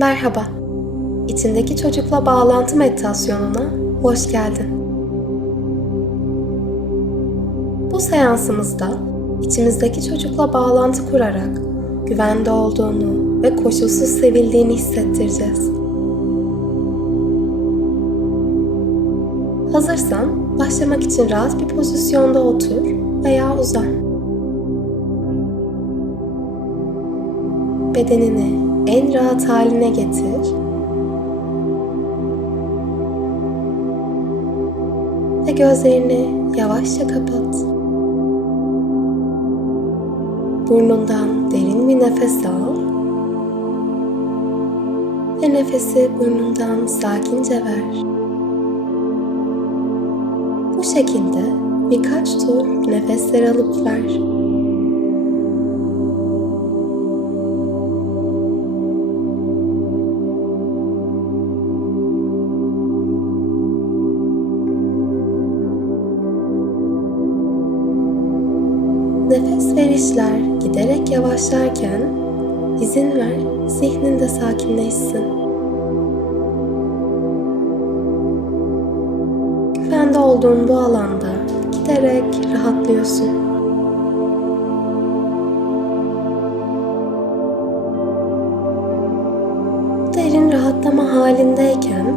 Merhaba. İçindeki çocukla bağlantı meditasyonuna hoş geldin. Bu seansımızda içimizdeki çocukla bağlantı kurarak güvende olduğunu ve koşulsuz sevildiğini hissettireceğiz. Hazırsan başlamak için rahat bir pozisyonda otur veya uzan. Bedenini en rahat haline getir ve gözlerini yavaşça kapat. Burnundan derin bir nefes al ve nefesi burnundan sakince ver. Bu şekilde birkaç tur nefesler alıp ver. Nefes verişler giderek yavaşlarken izin ver zihnin de sakinleşsin. Güvende olduğun bu alanda giderek rahatlıyorsun. Derin rahatlama halindeyken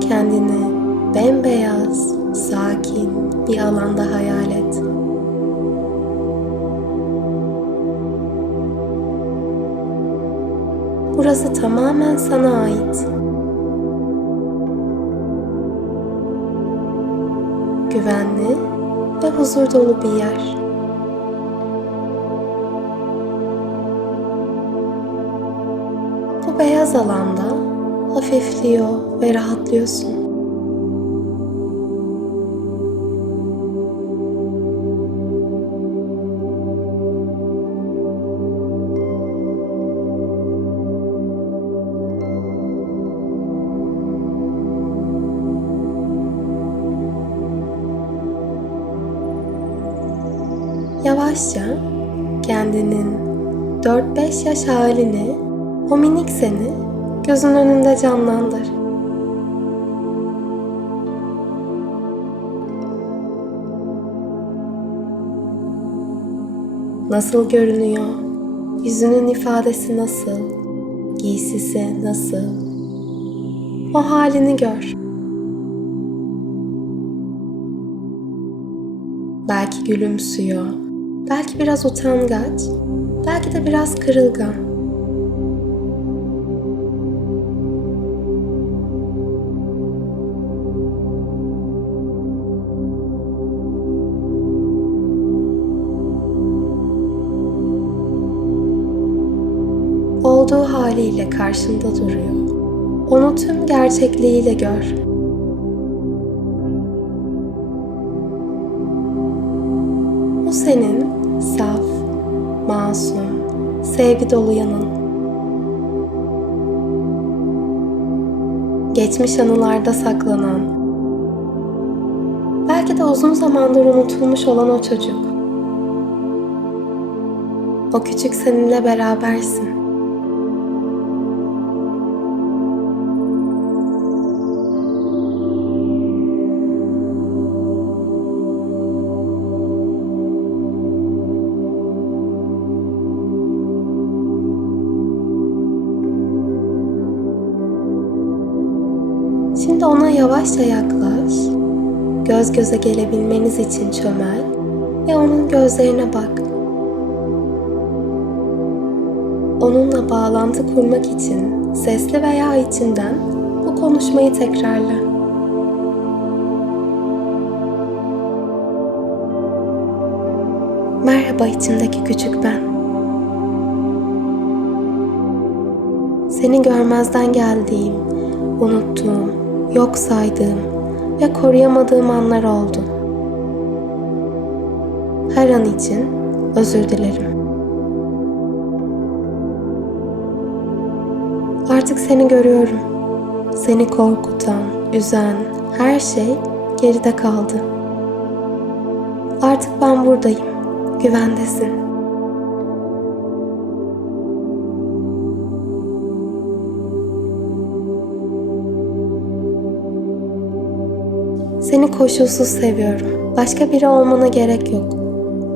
kendini bembeyaz, sakin bir alanda hayal et. Burası tamamen sana ait. Güvenli ve huzur dolu bir yer. Bu beyaz alanda hafifliyor ve rahatlıyorsun. Yavaşça kendinin 4-5 yaş halini, o minik seni gözün önünde canlandır. Nasıl görünüyor? Yüzünün ifadesi nasıl? Giysisi nasıl? O halini gör. Belki gülümsüyor, belki biraz utangaç, belki de biraz kırılgan. Olduğu haliyle karşında duruyor. Onu tüm gerçekliğiyle gör. Sevgi dolu yanın. Geçmiş anılarda saklanan, belki de uzun zamandır unutulmuş olan o çocuk. O küçük seninle berabersin. Yavaşça yaklaş. Göz göze gelebilmeniz için çömel ve onun gözlerine bak. Onunla bağlantı kurmak için sesli veya içinden bu konuşmayı tekrarla. Merhaba içimdeki küçük ben. Seni görmezden geldiğim, unuttuğum, yok saydığım ve koruyamadığım anlar oldu. Her an için özür dilerim. Artık seni görüyorum. Seni korkutan, üzen her şey geride kaldı. Artık ben buradayım. Güvendesin. Seni koşulsuz seviyorum. Başka biri olmana gerek yok.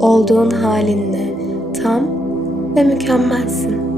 Olduğun halinle tam ve mükemmelsin.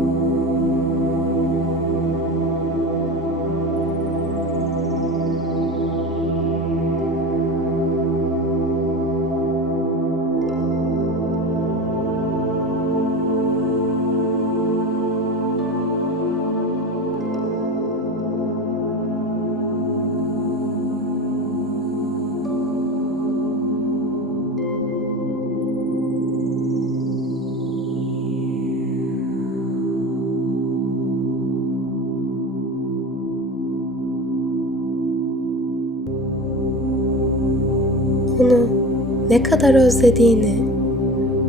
Ne kadar özlediğini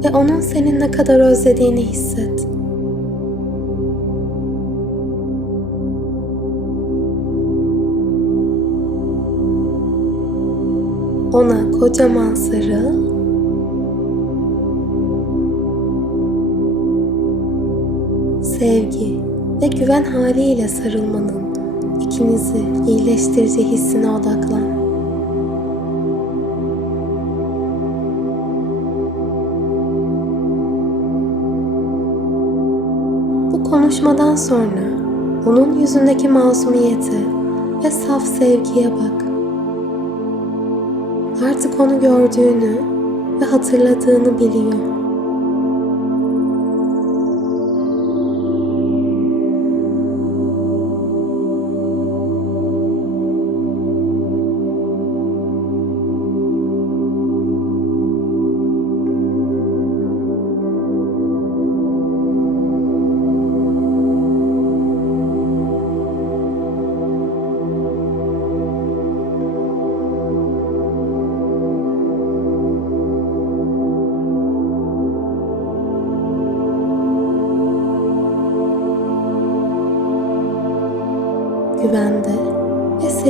ve onun seni ne kadar özlediğini hisset. Ona kocaman sarıl sevgi ve güven haliyle sarılmanın ikinizi iyileştirici hissine odaklan. Konuşmadan sonra onun yüzündeki masumiyete ve saf sevgiye bak. Artık onu gördüğünü ve hatırladığını biliyor.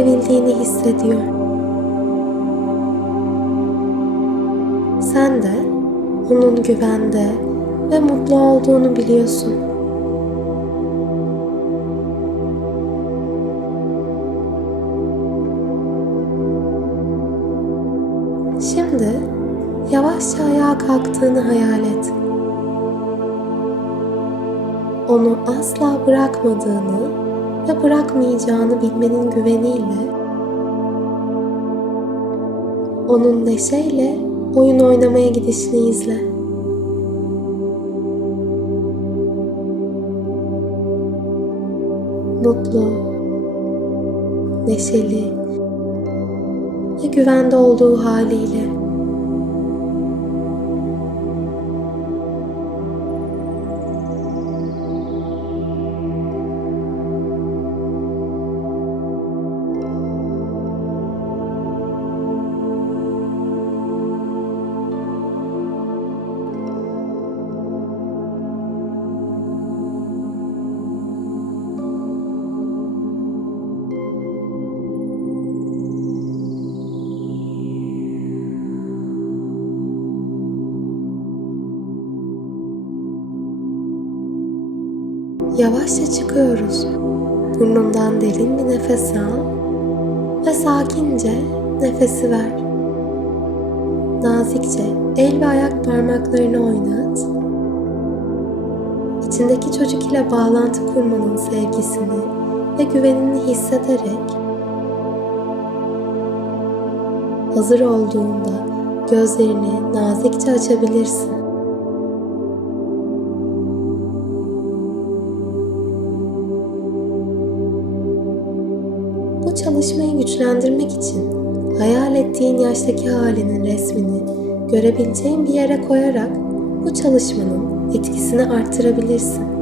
Sevildiğini hissediyor. Sen de onun güvende ve mutlu olduğunu biliyorsun. Şimdi yavaşça ayağa kalktığını hayal et. Onu asla bırakmadığını ve bırakmayacağını bilmenin güveniyle onun neşeyle oyun oynamaya gidişini izle. Mutlu, neşeli ve güvende olduğu haliyle Yavaşça çıkıyoruz. Burnundan derin bir nefes al ve sakince nefesi ver. Nazikçe el ve ayak parmaklarını oynat. İçindeki çocuk ile bağlantı kurmanın sevgisini ve güvenini hissederek hazır olduğunda gözlerini nazikçe açabilirsin. Çalışmayı güçlendirmek için hayal ettiğin yaştaki halinin resmini görebileceğin bir yere koyarak bu çalışmanın etkisini arttırabilirsin.